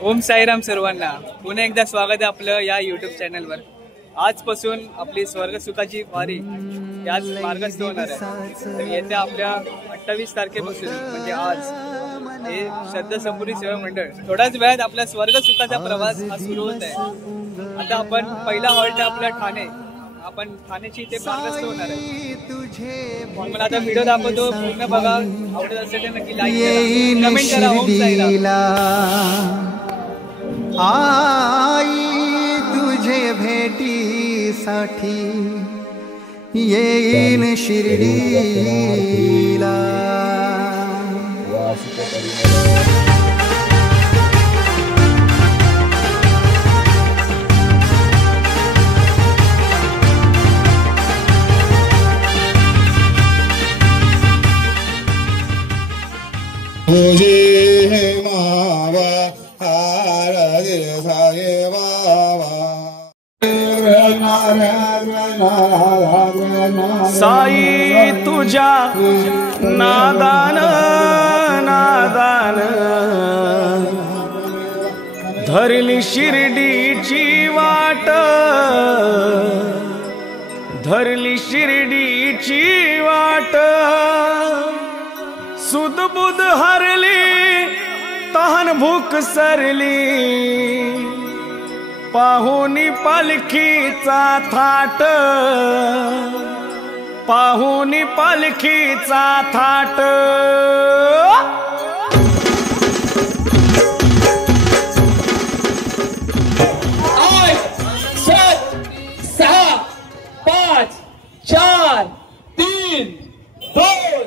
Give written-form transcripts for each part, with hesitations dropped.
ओम साईराम सर्वांना, पुन्हा एकदा स्वागत आहे आपलं या यूट्यूब चॅनलवर। आजपासून आपली स्वर्ग सुखाची वारी याच मार्गस्थ होणार आहे। तर येत्या आपल्या 28 तारखेपासून म्हणजे आज हे श्रद्धा संपूर्ण सेवा मंडळ थोड्याच वेळात आपला स्वर्ग सुखाचा प्रवास हा सुरू होत आहे। आता आपण पहिला हॉल्ट आपला ठाणे, आपण ठाण्याची इथे मार्गस्थ होणार आहे। मला आता व्हिडिओ दाखवतो, पूर्ण बघा। आवडत असेल तर नक्की लाईक करा, कमेंट करा। ओम साईराम। आई तुझे भेटीसाठी येईन शिर्डीला। साई तुझ्या नादान नादान धरली शिर्डीची वाट, धरली शिर्डीची वाट। सुदबुद हरली तहन भूक सरली, पाहुनी पालखीचा थाट, पाहुनी पालखीचा थाट। 8 7 6 5 4 3 2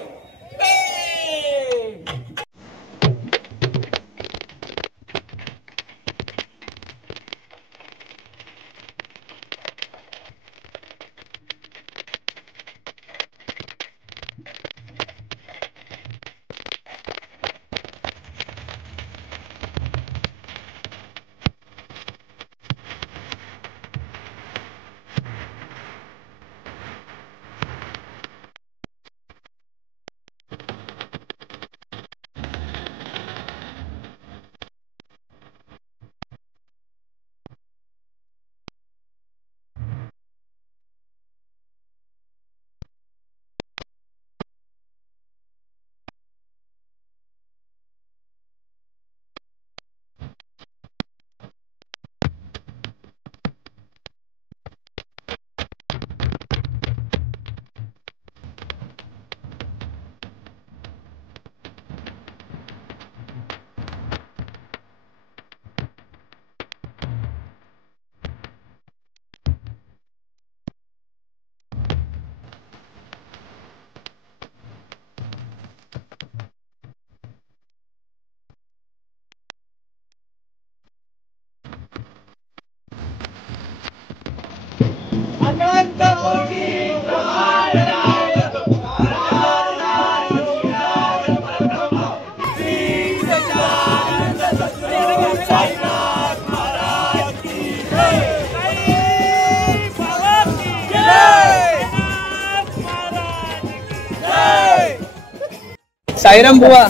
साईराम बुवा,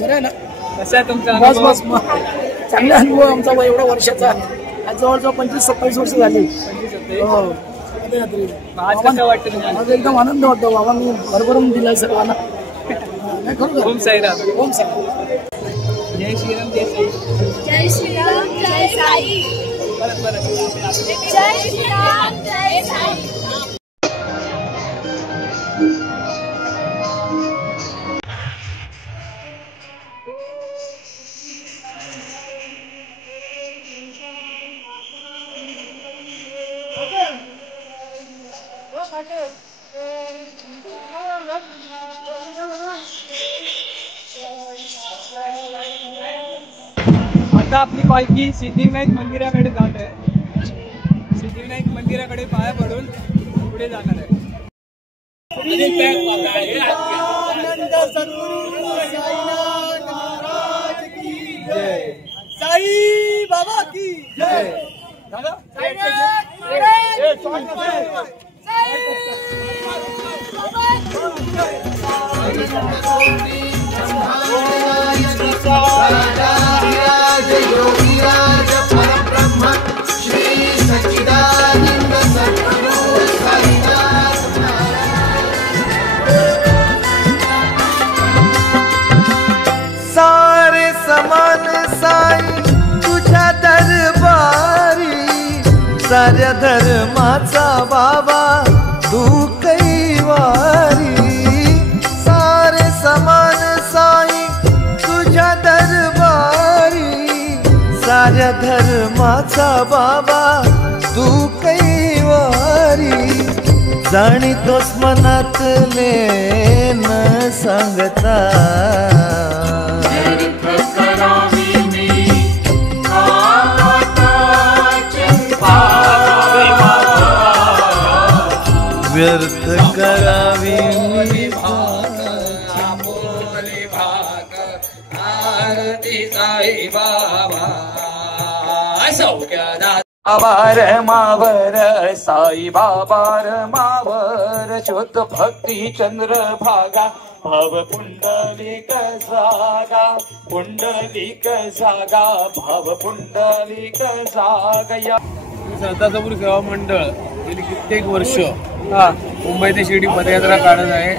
बरं आहे ना? कसा आहे तुमचा बस अनुभव? बस चांगला अनुभव आमचा एवढ्या वर्षाचा। आज जवळजवळ 25-27 वर्ष झाली। हो, आज कसं वाटतं तुम्हाला? आज एकदम आनंद वाटतो। बाबांनी भरभरून दिलाय सर्वांना। ओम साईराम। ओम साईराम। जय श्रीराम। जय साई। जय श्रीराम जय साई। परत परत जय श्रीराम जय साई। आता आपली पालखी सिद्धिविनायक मंदिराकडे जात आहे। सिद्धिविनायक मंदिराकडे पाया पडून पुढे जाणार आहे। साई बाबा की जय। जय साऱ्या धर्माचा बाबा तू कैवारी, सारे समान साई तुझ्या दरबारी, साऱ्या धर्माचा बाबा तू कैवारी, जाणीतोस मनातले न सांगता, व्यर्थ करावी आभार मावर साई बाबार मावर, शोध भक्ती चंद्र भागा, भाव पुंडलिक जागा, पुंडलिक जागा, भाव पुंडलिक जागा. संतासपूर सेवा मंडळ गेली कित्येक वर्ष मुंबई ते शिर्डी पदयात्रा काढत आहे.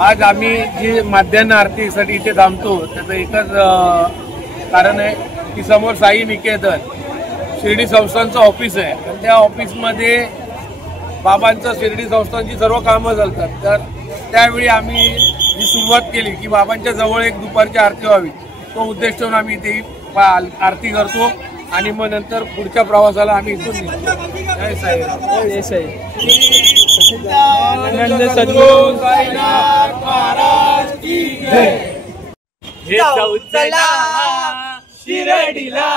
आज आम्ही जी माध्यान्ह आरतीसाठी इथे थांबतो त्याचं एकच कारण आहे की समोर साई निकेतन शिर्डी संस्थानचं ऑफिस आहे. तर त्या ऑफिसमध्ये बाबांचं शिर्डी संस्थानची सर्व कामं चालतात. तर त्यावेळी आम्ही जी सुरुवात केली की बाबांच्या जवळ एक दुपारची आरती व्हावी, तो उद्देश ठेवून आम्ही इथे आरती करतो आणि मग नंतर पुढच्या प्रवासाला आम्ही इथून निघतो. जय साईराम. जय साई. सद्गुरू साईनाथ महाराज की जय. हे चला शिर्डीला.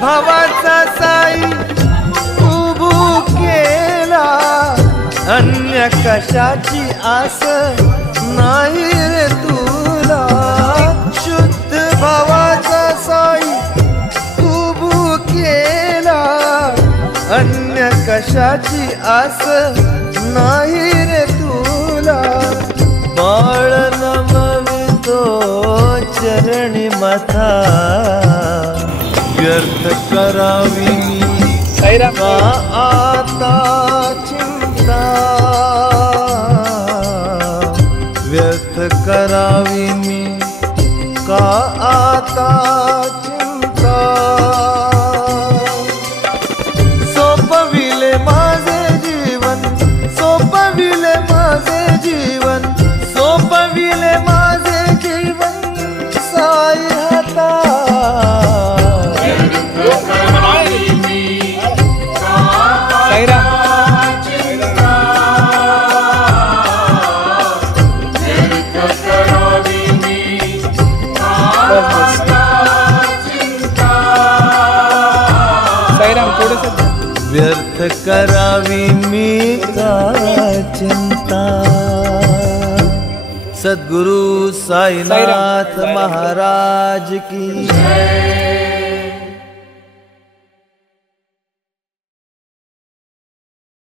भावाचा साई उभू केला, अन्य कशाची आस नाही रे तुला. शुद्ध भावाचा साई उभू केला, अन्य कशाची आस नाही रे तुला. बाळ नमवितो चरणी माथा, व्यर्थ करावी का आता चिंता, व्यर्थ करावी मी का आता चिंता. सोपविले माझे जीवन, सोपविले माझे जीवन, सोपविले माझे जीवन साई हाता. व्यर्थ करावी मी का चिंता. सद्गुरु साईनाथ महाराज की जय.